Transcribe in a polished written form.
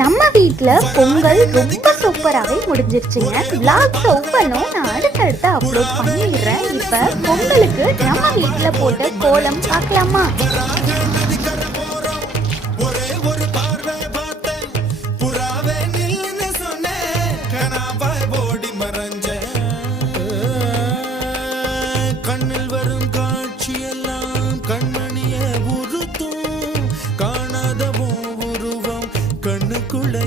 நம்ம வீட்ல பொங்கல் ரொம்ப சூப்பராகவே முடிஞ்சிருச்சுங்க. விளாக் ஒவ்வொன்றும் நான் அடுத்தடுத்து அப்லோட் பண்ணிடுறேன். இப்போ பொங்கலுக்கு நம்ம வீட்டில் போட்ட கோலம் பார்க்கலாமா? கண்ணில் வரும் காட்சியெல்லாம் கண்மணிய உருத்தும், காணாத உருவம் கண்ணுக்குள்ளே